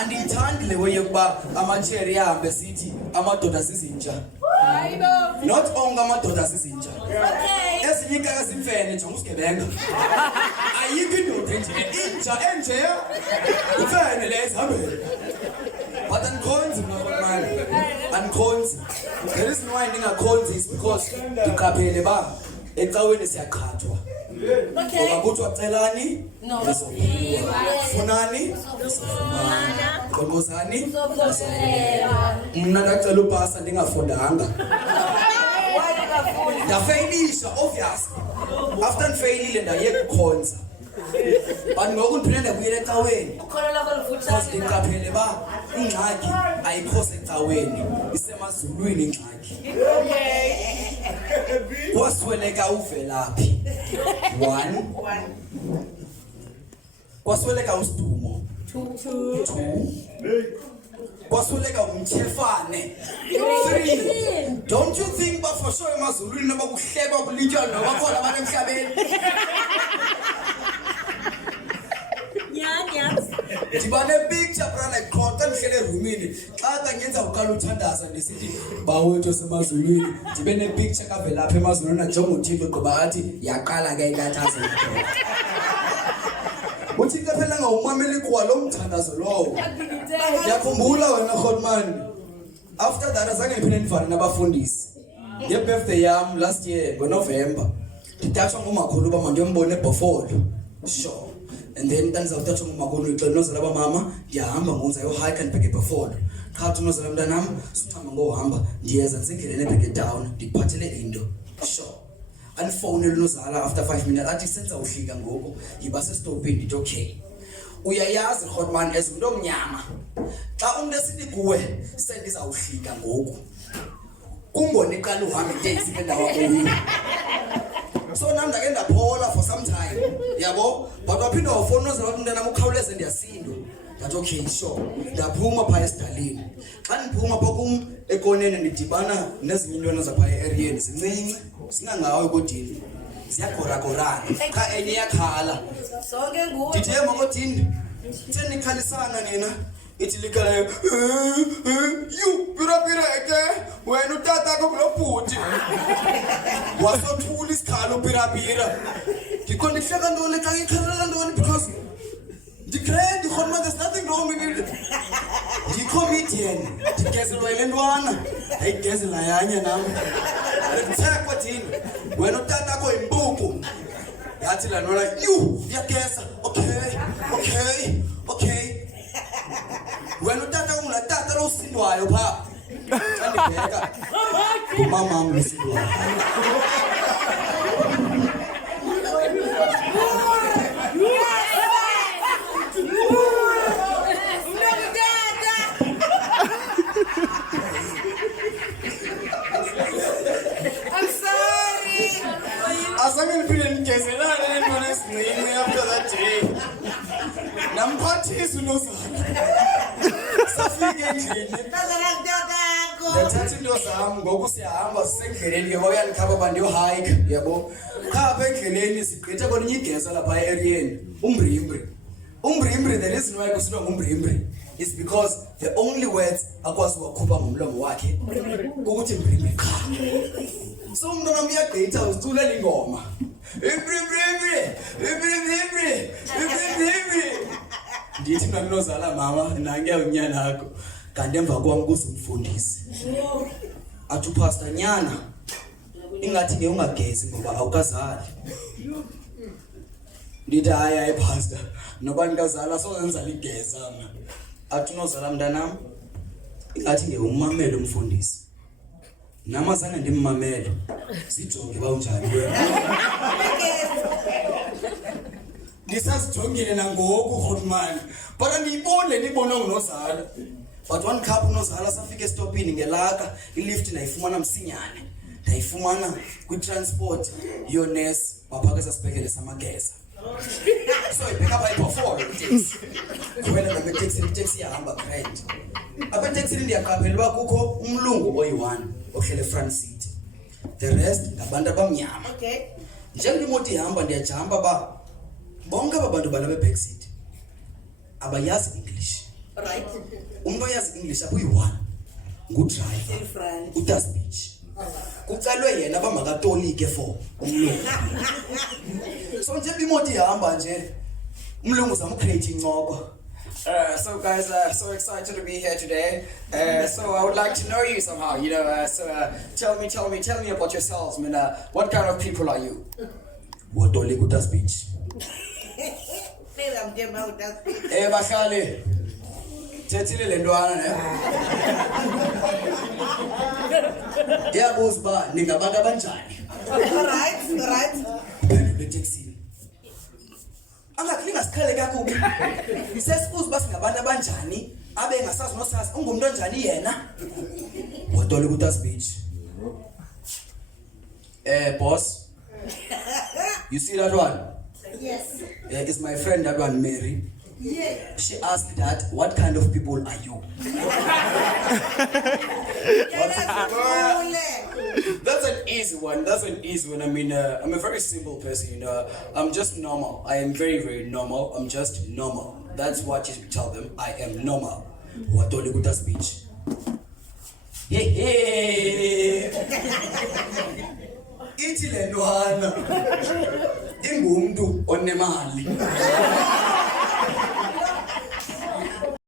andiyithandi le way yokuba amacheri ahambe sithi amadoda sizintsha. Not onke amadoda sizintsha. Ezinye inkaka zimfene nje usigebenga. Ayikho indoda nje intsha enje ufene le ezihambele. But andikhonzi mna andikhonzi. The reason why ndingakhonzi is because ndiqaphele ba ecaweni siyaqhathwa. Ngoba kuthi wacelani? Funani? Qonqosani? Mna ndacela upasa ndingafundanga. Ndafeyisha obviously. After ndifeyilile ndayeka ukukhonza. But ngoku ndiphinde ndabuyela ecaweni. Because ndiqaphele ba ingxaki ayikho secaweni, isemazulwini ingxaki. Kwasweleka uvelaphi. 1. Kwasweleka usidumo. 2. Kwasweleka umtshefane. 3. Don't you think but for sure emazulwini noba kuhlekwa kulitywa noba khona abantu emhlabeni? Ndiba nepicture brana iqhonqa ndihlele erumini xa kangenza uqala uthandaza ndisithi bawethu semazulwini ndibe nepicture kavelaphi emazulwini ajonga uThixo gqiba athi yaqala ke intathazo. UThixo phela ngawumameli kwalo mthandazo lowo. Ndiyakhumbula wena Godman, after that azange ndiphinde ndivane nabafundisi. Nge-birthday yam last year ngoNovember ndithathwa ngumakhulu uba mandiyombona eBhofolo. Sure. And then ndandizawuthathwa ngumakhulu xa nozela bamama ndiyahamba ngonza yohike ndibheke eBhofolo. Qha uthi nozela mntanam sichama ngohamba ndiyeza ndisendleleni ebheke down ndikuphathele into. Sure. Andifowunele nozala after 5 minutes athi senza uhlika ngoku yiba sesitopini ndithi okay. Uyayazi Godman as umuntu omnyama xa umuntu esithi kuwe sendizawuhlika ngoku kungone iqala uhambe iteksi endawo akuyo. So nami ndake ndaphola for some time yabo, but waphinda wafona nozala umntana ukhawuleze ndiyasindwa. That okay sure. Ndaphuma phaa esidaleni. Xa ndiphuma phaa kum ekoneni ndidibana nezinye intwana zapha e-ariyeni zincinci singangawe kodini ziyagorakorana cha enye yakhala sonke nguwe ndithi yema kodini theni nikhalisana nina ithi likhala you pira eke wena utata akho kulobhuti wasothula isikhalo pira ngikho ndihleka ntoni xa ngikhalela ntoni because ndigrade Godman, there's nothing wrong with it. Comedian, ndigezelwa ile ntwana ayigezela yanye nami ndithekwa thini wena utata akho impuku yathi la nona you yageza okay wena utata ungatata lo usindwayo pha xa ndibheka umama wami usindwayo. Azange ndiphinde ndigezelane nentwana ezincinci after that day. Namphathisa unozala. Safika endlini. Ndathatha into zam ngoku siyahamba sisendleleni ke bayandikhaba bandiyohike yabo. Khapha endleleni sigqitha kwelinye igeza lapha e-ariyeni. Umbrimbri, the reason why kusithiwa ngumbrimbri is because the only words akwazi ukukhupha ngomlomo wakhe ukuthi mbrimbri qha. So umntwana uyagqitha uziculela ingoma. Ibrimbi. Ndithi mna nozala mama nange unyana yakho. Kanti emva kwami kuzumfundisi. Athi upastor nyana ingathi ke ungagezi ngoba awukazali. Ndithi hayi pastor noba nikazala sozenza ligeza mna. Athi nozala mntanami ingathi ke umamele umfundisi. Nama zange ndimmamele sijonge bawunjani wena ndisazijongile nangoku Godman but andiyibone ndibona ngunozala but one cup unozala safika estopini ngelaka ilift ndayifumana msinyane ndayifumana kwi-transport yonesi waphakeza sibhekele samageza so ipick up by 4 kwena ngeteksi yahamba great apha eteksini ndiyaqaphela uba kukho umlungu oyi-1 ohlele front seat, the rest ngabantu abamnyama. Okay. Njengoba imoto ihamba ndiyajamba ba bonke aba bantu balapha back seat abayazi English. Right. umuntu oyazi English apho uyi-1 ngudriver uDas Beach kucalwe yena abamakatolike for umlungu so nje imoto ihamba nje umlungu zamcreate incoko. So guys, so excited to be here today. So I would like to know you somehow, you know. Tell me about yourselves, man. What kind of people are you? What only good as beach? Bahlali. Thethile le ntwana ne. Yabuza ba ningabantu abanjani? Right. Bendule taxi. Angaklinga sikhale kakubi. Sesibuza basingabantu abanjani abe ngasazi nosazi ungumuntu onjani yena. Wotole ku Das Beach. Boss. You see that one? Yes. It's my friend that one Mary. Yeah. She asked that, what kind of people are you? That's an easy one. I mean, I'm a very simple person, you know. I'm just normal. I am very, very normal. I'm just normal. That's what you should tell them. I am normal. What only good speech? Hey. Ithi le ntwana ingumuntu onemali.